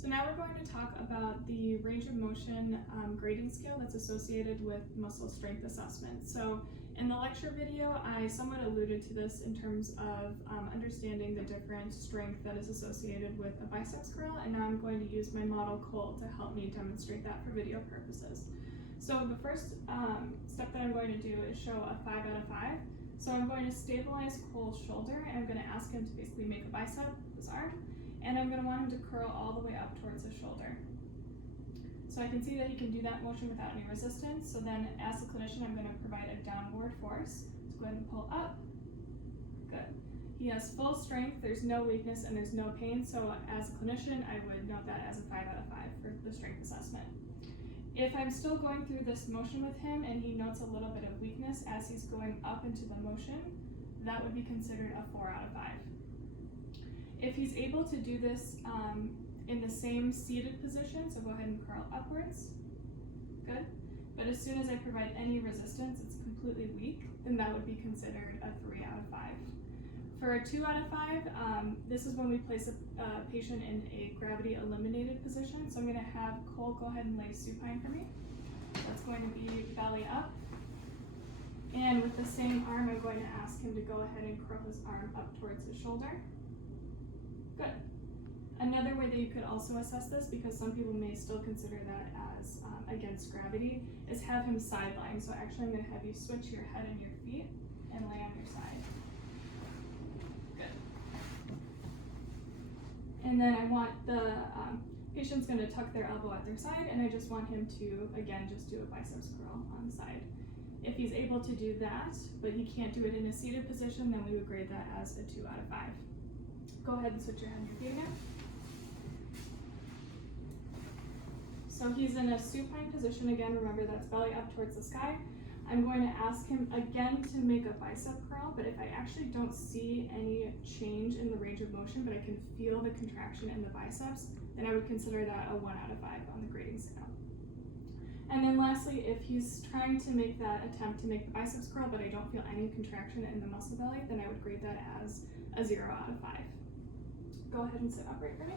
So now we're going to talk about the range of motion grading scale that's associated with muscle strength assessment. So in the lecture video, I somewhat alluded to this in terms of understanding the different strength that is associated with a biceps curl, and now I'm going to use my model Cole to help me demonstrate that for video purposes. So the first step that I'm going to do is show a 5 out of 5. So I'm going to stabilize Cole's shoulder, and I'm going to ask him to basically make a bicep, this arm, and I'm going to want him to curl all the way up towards his shoulder. So I can see that he can do that motion without any resistance. So then as a clinician, I'm going to provide a downward force. So go ahead and pull up. Good. He has full strength, there's no weakness, and there's no pain. So as a clinician, I would note that as a 5 out of 5 for the strength assessment. If I'm still going through this motion with him and he notes a little bit of weakness as he's going up into the motion, that would be considered a 4 out of 5. If he's able to do this in the same seated position, so go ahead and curl upwards, good. But as soon as I provide any resistance, it's completely weak, then that would be considered a 3 out of 5. For a 2 out of 5, this is when we place a patient in a gravity eliminated position. So I'm going to have Cole go ahead and lay supine for me. That's going to be belly up. And with the same arm, I'm going to ask him to go ahead and curl his arm up towards his shoulder. Good. Another way that you could also assess this, because some people may still consider that as against gravity, is have him side lying. So actually I'm going to have you switch your head and your feet and lay on your side. Good. And then I want the patient's going to tuck their elbow at their side, and I just want him to, again, just do a biceps curl on the side. If he's able to do that, but he can't do it in a seated position, then we would grade that as a 2 out of 5. Go ahead and switch your hand and your feet again. So he's in a supine position again. Remember, that's belly up towards the sky. I'm going to ask him again to make a bicep curl, but if I actually don't see any change in the range of motion, but I can feel the contraction in the biceps, then I would consider that a 1 out of 5 on the grading scale. And then lastly, if he's trying to make that attempt to make the biceps curl, but I don't feel any contraction in the muscle belly, then I would grade that as a 0 out of 5. Go ahead and sit upright for me.